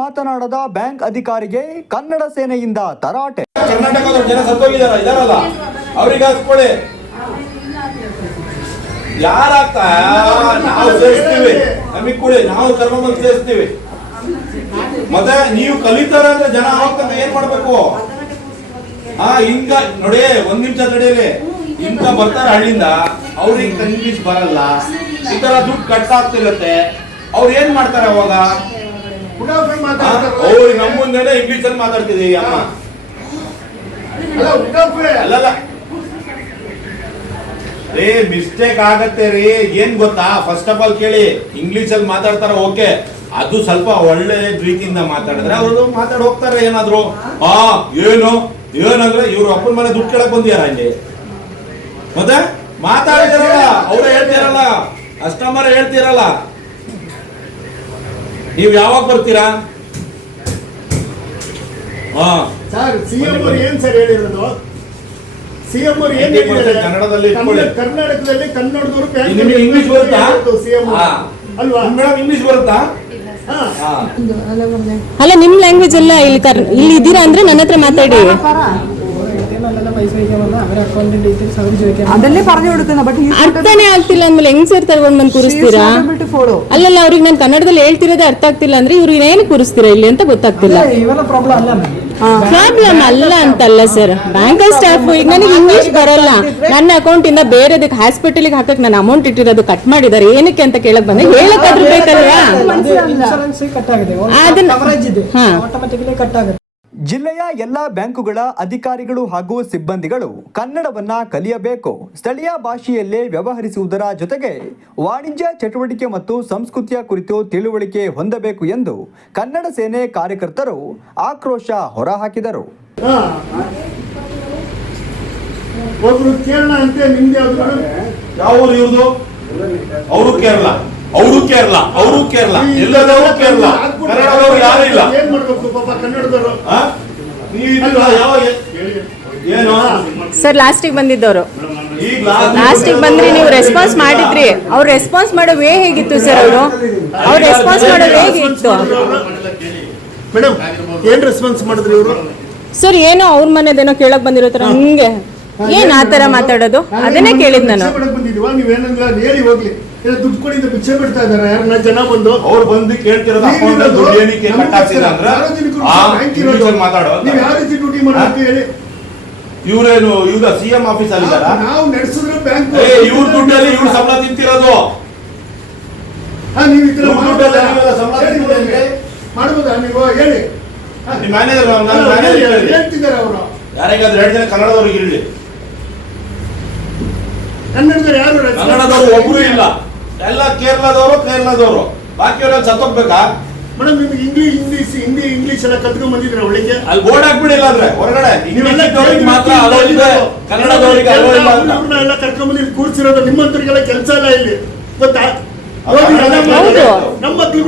ಮಾತನಾಡದ bank ಅಧಿಕಾರಿಗೆ ಕನ್ನಡ ಸೇನೆಯಿಂದ ತರಾಟೆ. ಕರ್ನಾಟಕದ ಜನ ಸತ್ತೋಗಿದಾರ ಇದಾರಲ್ಲ? ಅವ್ರಿಗೆ ಹಾಕ್ಕೊಳ್ಳಿ ಯಾರಾಗ್ತಾ? ನಾವು ಸೇರಿಸ್ತೀವಿ. ನಮಗ್ ಕೊಡಿ. ನಾವು ಕರ್ಕೊಂಡ್ಬಂದು ಸೇರಿಸ್ತೀವಿ. ಮತ್ತೆ ನೀವು ಕಲಿತಾರ ಅಂದ್ರೆ ಜನ ಹೋಗ್ತಂದ್ರೆ ಏನ್ ಮಾಡ್ಬೇಕು? ಹಾ ಹಿಂಗ ನೋಡಿ, ಒಂದ್ ನಿಮಿಷ ತಡೆಯಲಿ ಇಂತ ಬರ್ತಾರ ಹಳ್ಳಿಂದ ಅವ್ರಿಗೆ ಇಂಗ್ಲಿಷ್ ಬರಲ್ಲ. ಈ ತರ ದುಡ್ಡು ಕಟ್ಟಾಗ್ತಿರತ್ತೆ. ಅವ್ರು ಏನ್ ಮಾಡ್ತಾರೆ ಅವಾಗ? ಉಡಾಫೆ ಮಾತಾಡ್ತಾರೆ? ಅವ್ರು ನಮ್ಮ ಮುಂದೆನೆ ಇಂಗ್ಲಿಷ್ ಅಲ್ಲಿ ಮಾತಾಡ್ತಿದೀವಿ ಅಮ್ಮ? ಅಲ್ಲ ಉಡಾಫೆ ಅಲ್ಲಲ್ಲ ರೇ ಮಿಸ್ಟೇಕ್ ಆಗತ್ತೆ ರೀ. ಏನ್ ಗೊತ್ತಾ? ಫಸ್ಟ್ ಆಫ್ ಆಲ್ ಕೇಳಿ ಇಂಗ್ಲಿಷ್ ಅಲ್ಲಿ ಮಾತಾಡ್ತಾರ ಓಕೆ. ಅದು ಸ್ವಲ್ಪ ಒಳ್ಳೆ ರೀತಿಯಿಂದ ಮಾತಾಡಿದ್ರೆ ಅವರು ಮಾತಾಡ್ ಹೋಗ್ತಾರೆ ಏನಾದ್ರು. ಆ ಏನು? ಏನಂದ್ರೆ ಇವ್ರು ಅಪ್ಪನ ಮನೆ ದುಡ್ಡು ಕೇಳಕ್ ಬಂದಿಯಾರ ಹಂಗೆ. ಮತ್ತೆ? ಮಾತಾಡಿದಾರಲ್ಲ ಅವ್ರ ಹೇಳ್ತಿರಲ್ಲ. ಕಸ್ಟಮರ್ ಹೇಳ್ತಿರಲ್ಲ. ನೀವು ಯಾವಾಗ ಬರ್ತೀರಾ ಹಾ ಸರ್ ಸಿಎಂ ಅವರು ಏನ್ ಸರ್ ಹೇಳಿರೋದು ಸಿಎಂ ಅವರು ಏನ್ ಹೇಳಿದ್ದಾರೆ ಕನ್ನಡದಲ್ಲಿ ಕರ್ನಾಟಕದಲ್ಲಿ ಕನ್ನಡದವರು ನಿಮಗೆ ಇಂಗ್ಲಿಷ್ ಬರುತ್ತಾ ಸಿಎಂ ಅಲ್ವಾ ಮೇಡಮ್ ಇಂಗ್ಲಿಷ್ ಬರುತ್ತಾ ಅಲ್ಲ ನಿಮ್ ಲ್ಯಾಂಗ್ವೇಜ್ ಎಲ್ಲ ಇಲ್ಲಿ ಇಲ್ಲಿ ಇದ್ದೀರಾ ಅಂದ್ರೆ ನನ್ನ ಹತ್ರ ಮಾತಾಡಿ നല്ല പൈസ ചോദിക്കാൻ അവരെ അക്കൗണ്ടിൽ ഡീറ്റെയിൽസ് അവർ ചോദിക്കാൻ അതല്ലേ പറഞ്ഞു കൊടുക്കുന്ന ബട്ട് ಅರ್ಥನೇ ಆಗ್ತಿಲ್ಲ ಅಂದ್ಮೇಲೆ ಹೆಂಗ್ ಸರ್ ತಗೊಂಡ್ ಬಂದ್ ಕೂರಿಸ್ತೀರಾ ಟು ಫಾಲೋ ಅಲ್ಲಲ್ಲ ಅವ್ರಿಗೆ ನಾನು ಕನ್ನಡದಲ್ಲಿ ಹೇಳ್ತಿರೋದೇ ಅರ್ಥ ಆಗ್ತಿಲ್ಲ ಅಂದ್ರೆ ಇವ್ರು ಏನು ಕೂರಿಸ್ತೀರಾ ಇಲ್ಲಿ ಅಂತ ಗೊತ್ತಾಗ್ತಿಲ್ಲ ಇವರ ಪ್ರಾಬ್ಲಮ್ ಅಲ್ಲ ಮ್ಯಾಮ್ ಪ್ರಾಬ್ಲಮ್ ಅಲ್ಲ ಅಂತಲ್ಲ ಸರ್ ಬ್ಯಾಂಕ್ ಸ್ಟಾಫ್ ಈಗ ನನಗೆ ಇಂಗ್ಲಿಷ್ ಬರಲ್ಲ ನನ್ನ ಅಕೌಂಟ್ ಇಂದ ಬೇರೆದಕ್ಕೆ ಹಾಸ್ಪಿಟಲ್ಗೆ ಹಾಕಕ್ ನಾನು ಅಮೌಂಟ್ ಇಟ್ಟಿರೋದು ಕಟ್ ಮಾಡಿದ್ದಾರೆ ಏನಕ್ಕೆ ಅಂತ ಕೇಳಕ್ ಬಂದೆ ಹೇಳಕ್ಕಾದ್ರೂ ಬೇಕಲ್ವಾ ಇನ್ಶೂರೆನ್ಸ್ ಕಟ್ ಆಗಿದೆ ಅದನ್ನ- ಕವರೇಜ್ ಇದೆ ಹಾ. ಆಟೋಮೆಟಿಕಲಿ ಕಟ್ ಆಗುತ್ತೆ ಜಿಲ್ಲೆಯ ಎಲ್ಲ ಬ್ಯಾಂಕುಗಳ ಅಧಿಕಾರಿಗಳು ಹಾಗೂ ಸಿಬ್ಬಂದಿಗಳು ಕನ್ನಡವನ್ನ ಕಲಿಯಬೇಕು. ಸ್ಥಳೀಯ ಭಾಷೆಯಲ್ಲೇ ವ್ಯವಹರಿಸುವುದರ ಜೊತೆಗೆ ವಾಣಿಜ್ಯ ಚಟುವಟಿಕೆ ಮತ್ತು ಸಂಸ್ಕೃತಿಯ ಕುರಿತು ತಿಳುವಳಿಕೆ ಹೊಂದಬೇಕು ಎಂದು ಕನ್ನಡ ಸೇನೆ ಕಾರ್ಯಕರ್ತರು ಆಕ್ರೋಶ ಹೊರಹಾಕಿದರು. ಅವರು ಕೇರಳ. ಅವರು ಕೇರಳ. ಅವರು ಕೇರಳ. ಎಲ್ಲದವರು ಕೇರಳ. ಕನ್ನಡದವರು ಯಾರು ಇಲ್ಲ. ಸರ್ ಲಾಸ್ಟಿಗೆ ಬಂದಿದ್ದವರು. ಲಾಸ್ಟಿಗೆ ಬಂದ್ರಿ ನೀವು ರೆಸ್ಪಾನ್ಸ್ ಮಾಡಿದ್ರಿ. ಅವ್ರು ರೆಸ್ಪಾನ್ಸ್ ಮಾಡೋ ವೇ ಹೇಗಿತ್ತು ಸರ್ ಅವರು? ಅವ್ರು ರೆಸ್ಪಾನ್ಸ್ ಮಾಡೋ ವೇ ಹೇಗಿತ್ತು? ಮೇಡಮ್ ಏನ್ ರೆಸ್ಪಾನ್ಸ್ ಮಾಡಿದ್ರಿ ಇವರು? ಸರ್ ಏನೋ ಅವ್ರ ಮನೆದೇನೋ ಕೇಳಕ್ ಬಂದಿರೋ ತರ ಹಿಂಗೆ ಏನ್ ಆ ತರ ಮಾತಾಡೋದು? ಅದನ್ನೇ ಕೇಳಿದ್ ನಾನು. ದುಡ್ಡು ಕೊಡಿಂದ ಭಿಕ್ಷೆ ಬಿಡ್ತಾ ಇದಾರೆ ಯಾರನ್ನ ಜನ ಬಂದು ಅವ್ರು ಬಂದು ಕೇಳ್ತಿರೋದು ಅಕೌಂಟ್ ದುಡ್ಡು ಏನಕ್ಕೆ ಕಟ್ ಆಗ್ತಿದೆ ಅಂದ್ರೆ ಆ, ಮಾತಾಡೋ ನೀವು ಯಾವ ರೀತಿ ಡ್ಯೂಟಿ ಮಾಡ್ಬೇಕು ಹೇಳಿ. ಇವ್ರೇನು ಇವ್ರ ಸಿಎಂ ಆಫೀಸ್ ಅಲ್ಲಿ ನಾವು ನಡೆಸಿದ್ರೆ ಬ್ಯಾಂಕ್ ಇವ್ರ ದುಡ್ಡಲ್ಲಿ ಇವ್ರ ಸಂಬಳ ತಿಂತಿರೋದು. ನೀವು ದುಡ್ಡಲ್ಲಿ ಸಂಬಳ. ಮಾಡ್ಬೋದಾ ನೀವು? ಹೇಳಿ. ಮ್ಯಾನೇಜರ್ ಹೇಳ್ತಿದ್ದಾರೆ ಅವರು. ಯಾರಿಗಾದ್ರೂ ಎರಡು ಜನ ಕನ್ನಡದವ್ರಿಗೆ ಇರಲಿ. ಕನ್ನಡದವ್ರು ಯಾರು ಕನ್ನಡದವರು ಒಬ್ರು ಇಲ್ಲ. ಎಲ್ಲ ಕೇರಳದವರು ಕೇರಳದವರು. ಬಾಕಿಯವರೆಲ್ಲ ಸತ್ತೋಗ್ಬೇಕಾ? ಮೇಡಮ್ ನಿಮ್ಗೆ ಇಂಗ್ಲಿಷ್ ಇಂಗ್ಲಿಷ್ ಹಿಂದಿ ಇಂಗ್ಲಿಷ್ ಎಲ್ಲ ಕಲ್ತ್ಕೊಂಡ್ ಬಂದಿದ್ರೆ ಅವಳಿಗೆ ಅಲ್ಲಿ ಬೋರ್ಡ್ ಹಾಕ್ಬಿಡಿಲ್ಲ ಅಂದ್ರೆ ಹೊರಗಡೆ ಇಂಗ್ಲಿಷ್ ಮಾತ್ರ ಅಲೋ ಇದೆ. ಕನ್ನಡದವರಿಗೆ ಅಲೋ ಇಲ್ಲ. ಅಂತ ಎಲ್ಲ ಕರ್ಕೊಂಡ್ ಬಂದಿ ಇಲ್ಲಿ ಕೂರ್ಸಿರೋದು ನಿಮ್ಮಂತರಿಗೆಲ್ಲ ಕೆಲಸ ಇಲ್ಲ ಇಲ್ಲಿ. ಗೊತ್ತಾ?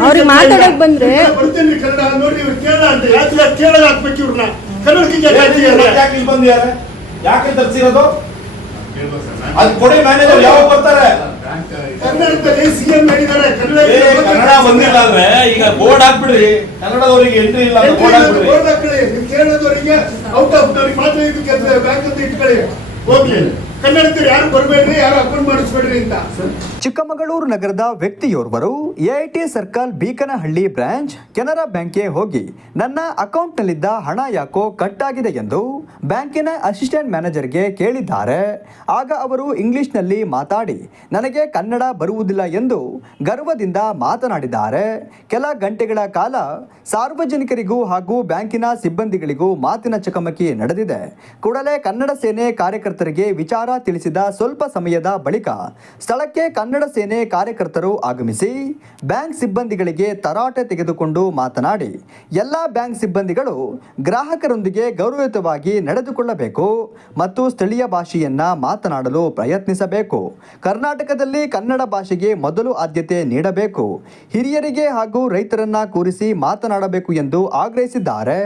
ಅವ್ರಿಗೆ ಮಾತಾಡಕ್ ಬಂದ್ರೆ ಬರ್ತೇನೆ ಕನ್ನಡ. ನೋಡಿ ಇವ್ರು ಕೇರಳ ಅಂತ. ಯಾಕೆ ಕೇರಳ ಹಾಕ್ಬೇಕು ಇವ್ರನ್ನ. ಕನ್ನಡಕ್ಕೆ ಯಾಕೆ ಇಲ್ಲಿ ಬಂದಿದ್ದಾರೆ? ಯಾಕೆ ತರ್ಸಿರೋದು? ಅದು ಕೊಡಿ ಮ್ಯಾನೇಜರ್ ಯಾವಾಗ ಬರ್ತಾರೆ ಕನ್ನಡದಲ್ಲಿ ಸಿಎಂ ಹೇಳಿದ್ದಾರೆ ಕನ್ನಡ ಏ ಕನ್ನಡ ಬಂದಿಲ್ಲ ಅಂದ್ರೆ ಈಗ ಬೋರ್ಡ್ ಹಾಕ್ಬಿಡ್ರಿ. ಕನ್ನಡದವರಿಗೆ ಎಂಟ್ರಿ ಇಲ್ಲ ಬೋರ್ಡ್ ಹಾಕ್ಬಿಡ್ರಿ. ಬೋರ್ಡ್ ಹಾಕೊಳ್ಳಿ ನಿಮ್ ಕೇರಳದವರಿಗೆ ಔಟ್ ಆಫ್ ಮಾತ್ರ ಇದಕ್ಕೆ ಬ್ಯಾಂಕ್ ಅಂತ ಇಟ್ಕೊಳ್ಳಿ. ಹೋಗ್ಲಿ. ಯಾರು ಬರಬೇಡ್ರಿ, ಯಾರು ಅಕೌಂಟ್ ಮಾಡಿಸ್ಬೇಡ್ರಿ ಅಂತ. ಚಿಕ್ಕಮಗಳೂರು ನಗರದ ವ್ಯಕ್ತಿಯೋರ್ವರು AIT circle Beekanahalli branch Canara ಬ್ಯಾಂಕ್ಗೆ ಹೋಗಿ ನನ್ನ ಅಕೌಂಟ್ನಲ್ಲಿದ್ದ ಹಣ ಯಾಕೋ ಕಟ್ ಆಗಿದೆ ಎಂದು ಬ್ಯಾಂಕಿನ ಅಸಿಸ್ಟೆಂಟ್ ಮ್ಯಾನೇಜರ್ಗೆ ಕೇಳಿದ್ದಾರೆ. ಆಗ ಅವರು ಇಂಗ್ಲಿಷ್ನಲ್ಲಿ ಮಾತಾಡಿ, ನನಗೆ ಕನ್ನಡ ಬರುವುದಿಲ್ಲ ಎಂದು ಗರ್ವದಿಂದ ಮಾತನಾಡಿದ್ದಾರೆ. ಕೆಲ ಗಂಟೆಗಳ ಕಾಲ ಸಾರ್ವಜನಿಕರಿಗೂ ಹಾಗೂ ಬ್ಯಾಂಕಿನ ಸಿಬ್ಬಂದಿಗಳಿಗೂ ಮಾತಿನ ಚಕಮಕಿ ನಡೆದಿದೆ. ಕೂಡಲೇ ಕನ್ನಡ ಸೇನೆ ಕಾರ್ಯಕರ್ತರಿಗೆ ವಿಚಾರ ತಿಳಿಸಿದ ಸ್ವಲ್ಪ ಸಮಯದ ಬಳಿಕ ಸ್ಥಳಕ್ಕೆ ಕನ್ನಡ ಸೇನೆ ಕಾರ್ಯಕರ್ತರು ಆಗಮಿಸಿ ಬ್ಯಾಂಕ್ ಸಿಬ್ಬಂದಿಗಳಿಗೆ ತರಾಟೆ ತೆಗೆದುಕೊಂಡು ಮಾತನಾಡಿ, ಎಲ್ಲ ಬ್ಯಾಂಕ್ ಸಿಬ್ಬಂದಿಗಳು ಗ್ರಾಹಕರೊಂದಿಗೆ ಗೌರವಯುತವಾಗಿ ನಡೆದುಕೊಳ್ಳಬೇಕು ಮತ್ತು ಸ್ಥಳೀಯ ಭಾಷೆಯನ್ನ ಮಾತನಾಡಲು ಪ್ರಯತ್ನಿಸಬೇಕು. ಕರ್ನಾಟಕದಲ್ಲಿ ಕನ್ನಡ ಭಾಷೆಗೆ ಮೊದಲು ಆದ್ಯತೆ ನೀಡಬೇಕು. ಹಿರಿಯರಿಗೆ ಹಾಗೂ ರೈತರನ್ನ ಕೂರಿಸಿ ಮಾತನಾಡಬೇಕು ಎಂದು ಆಗ್ರಹಿಸಿದ್ದಾರೆ.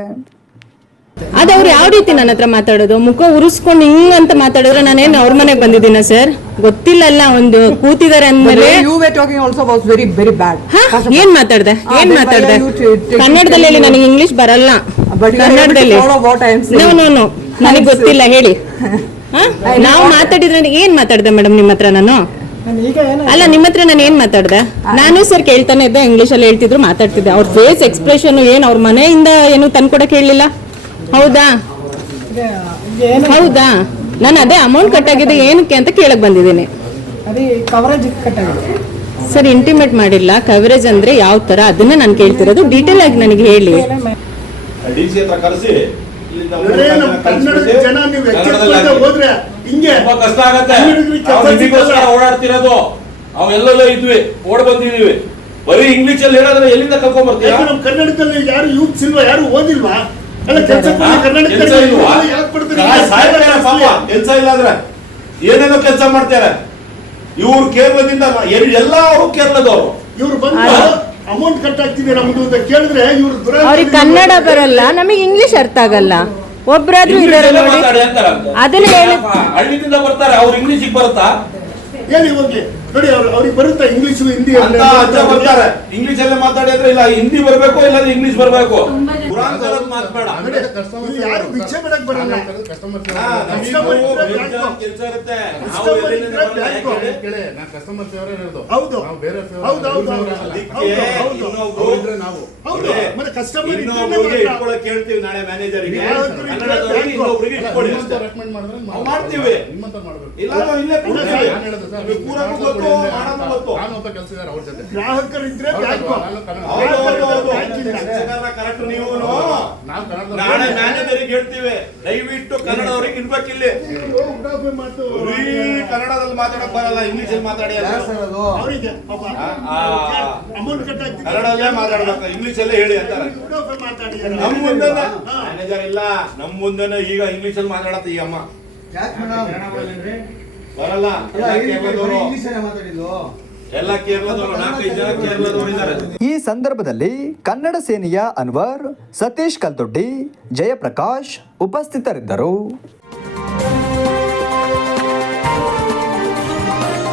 ಅದ್ ಅವ್ರು ಯಾವ ರೀತಿ ನನ್ನ ಹತ್ರ ಮಾತಾಡೋದು? ಮುಖ ಉರಿಸ್ಕೊಂಡು ಹಿಂಗ್ ಅಂತ ಮಾತಾಡಿದ್ರೆ ನಾನೇನ್ ಅವ್ರ ಮನೆಗ್ ಬಂದಿದ್ದೀನ ಸರ್? ಗೊತ್ತಿಲ್ಲಲ್ಲ ಒಂದು ಕೂತಿದಾರೆ ಅಂದ್ಮೇಲೆ way you were talking also was very, very bad. ಹಾ? ಏನ್ ಮಾತಾಡ್ದೆ? Ah, ಏನ್ ಮಾತಾಡ್ದೆ? ಕನ್ನಡದಲ್ಲಿ ಹೇಳಿ ನನಗೆ ಇಂಗ್ಲಿಷ್ ಬರಲ್ಲ. But you are able to ಕನ್ನಡದಲ್ಲಿ. follow what I am saying. No no no ನನಗೆ ಗೊತ್ತಿಲ್ಲ ಹೇಳಿ. ಹಾ? ನಾವು ಮಾತಾಡಿದ್ರೆ ಏನ್ ಮಾತಾಡ್ದೆ ಮೇಡಮ್ ನಿಮ್ಮ ಹತ್ರ ನಾನು? ನಾನು ಈಗ ಏನೋ ಅಲ್ಲ ನಿಮ್ಮ ಹತ್ರ ನಾನು ಏನ್ ಮಾತಾಡ್ದೆ? ನಾನು ಸರ್ ಕೇಳ್ತಾನೆ ಇದ್ದೆ ಇಂಗ್ಲಿಷ್ ಅಲ್ಲಿ ಹೇಳ್ತಿದ್ರು ಮಾತಾಡ್ತಿದ್ದೆ. ಅವ್ರ ಫೇಸ್ ಎಕ್ಸ್ಪ್ರೆಷನ್ ಏನ್ ಅವ್ರ ಮನೆಯಿಂದ ಏನು ತಂದ್ಕೊಡಕ್ ಹೇಳಿಲ್ಲ? ಹೌದಾ? ಹೌದಾ? ನಾನು ಅದೇ ಅಮೌಂಟ್ ಕಟ್ಟಾಗಿದೆ ಏನಕ್ಕೆ ಅಂತ ಕೇಳಕ್ ಬಂದಿದ್ದೀನಿ. ಅದೇ ಕವರೇಜ್ ಕಟ್ಟಾಗಿದೆ ಸರ್ ಇಂಟಿಮೇಟ್ ಮಾಡಿಲ್ಲ. ಕವರೇಜ್ ಅಂದ್ರೆ ಯಾವ ತರ? ಅದನ್ನ ನಾನು ಕೇಳ್ತಿರೋದು. ಡೀಟೇಲ್ ಆಗಿ ನನಗೆ ಹೇಳಿ. ಓಡಾಡ್ತಿರೋದು. ಅವೆಲ್ಲ ಇದ್ವಿ. ಓಡ್ ಬಂದಿದೀವಿ. ಬರೀ ಇಂಗ್ಲಿಷ್ ಅಲ್ಲಿ ಹೇಳಿದ್ರೆ ಎಲ್ಲಿಂದ ಕರ್ಕೊಂಡ್ ನಮ್ಮ ಕನ್ನಡದಲ್ಲಿ ಯಾರು ಯೂತ್ ಸಿಲ್ವಾ ಯಾರು ಓದಿಲ್ವಾ? ಕೆಲಸ ಇಲ್ಲ ಅಂದ್ರೆ ಏನೇನೋ ಕೆಲಸ ಮಾಡ್ತಾರೆ. ಇವ್ರು ಕೇರಳದಿಂದ ಎಲ್- ಎಲ್ಲ ಅವರು ಕೇರಳದವರು. ಇವ್ರು ಬಂದು ಅಮೌಂಟ್ ಕಟ್ ಆಗ್ತಿದೆ ನಮ್ದು ಅಂತ ಕೇಳಿದ್ರೆ ಇವ್ರು ಅವ್ರಿಗೆ ಕನ್ನಡ ಬರಲ್ಲ ನಮಗೆ ಇಂಗ್ಲಿಷ್ ಅರ್ಥ ಆಗಲ್ಲ. ಒಬ್ರಾದ್ರೂ ಇದಾರೆ ನೋಡಿ. ಅದನ್ನ ಹೇಳಿ. ಹಳ್ಳಿದಿಂದ ಬರ್ತಾರೆ ಅವ್ರು ಇಂಗ್ಲಿಷ್ ಬರುತ್ತಾ? ಹೇಳಿ ಹೋಗಿ. ನೋಡಿ ಅವ್ರು ಅವ್ರಿಗೆ ಬರುತ್ತಾ ಇಂಗ್ಲಿಷ್ ಹಿಂದಿ ಬರ್ತಾರೆ. ಇಂಗ್ಲಿಷ್ ಅಲ್ಲೇ ಮಾತಾಡಿ ಅಂದ್ರೆ ಇಲ್ಲ ಹಿಂದಿ ಬರ್ಬೇಕು ಇಲ್ಲ ಇಂಗ್ಲಿಷ್ ಬರ್ಬೇಕು. ಯಾರು ಭಿಕ್ಷೆ ಬಿಡಕ್ ಬರಲ್ಲ. ಯಾಕೆ? ಹೇಳಿ? ಹೌದು. ಹೌದು ಹೌದು ಹೌದು. ಹೌದು ಹೌದು ಅದಕ್ಕೆ ಹೌದು. ಇನ್ನೊಬ್ರು ನಾವು. ಹೌದು ನೋಡಿ, ಮತ್ತೆ ಕಸ್ಟಮರ್ ಹೇಳ್ತೀವಿ ನಾಳೆ ಮ್ಯಾನೇಜರ್ಗೆ. ರೆಕಮೆಂಡ್ ಮಾಡಿದ್ರೆ ಮಾಡ್ತೀವಿ. ನಿಮ್ಮಂತ ಮಾಡ್ಬೇಕು. ಇಲ್ಲ ಗೊತ್ತು ಮಾಡೋದು ಗೊತ್ತು. ನಾನು ಕೆಲಸ ಇದ್ದಾರೆ ಅವ್ರ ಜೊತೆ. ಗ್ರಾಹಕರು ಇದ್ರೆ ಹೌದು, ಬ್ಯಾಂಕು ನಾನು ಕನ್ನಡ- ಹೌದು, ಹೌದು, ಹೌದು. ಬ್ಯಾಂಕ್ ಇಲ್ಲ. ನೀವು ನಾಳೆ ಮ್ಯಾನೇಜರಿಗೆ ಹೇಳ್ತೀವಿ. ದಯವಿಟ್ಟು ಕನ್ನಡ ಅವ್ರಿಗೆ ಇವ್ರು ಇಲ್ಲಿ ಕನ್ನಡದಲ್ಲಿ ಮಾತಾಡಕ್ ಬರಲ್ಲ ಇಂಗ್ಲಿಷ್ ಅಲ್ಲಿ ಮಾತಾಡಿ ಕನ್ನಡದಲ್ಲೇ ಮಾತಾಡ್ಬೇಕು. ಇಂಗ್ಲಿಷ್ ಅಲ್ಲೇ ಹೇಳಿ ಅಂತ. ನಮ್ ಮುಂದೆನೆ ಮ್ಯಾನೇಜರ್ ಇಲ್ಲ. ನಮ್ ಮುಂದೆನೆ ಈಗ ಇಂಗ್ಲಿಷ್ ಅಲ್ಲಿ ಮಾತಾಡತ್ತ ಈ ಅಮ್ಮ. ಬರಲ್ಲ. ಇಂಗ್ಲಿಷ್ ಕೇರಳದವರು ಈ ಸಂದರ್ಭದಲ್ಲಿ ಕನ್ನಡ ಸೇನೆಯ ಅನ್ವರ್ ಸತೀಶ್ ಕಲ್ದೊಡ್ಡಿ ಜಯಪ್ರಕಾಶ್ ಉಪಸ್ಥಿತರಿದ್ದರು.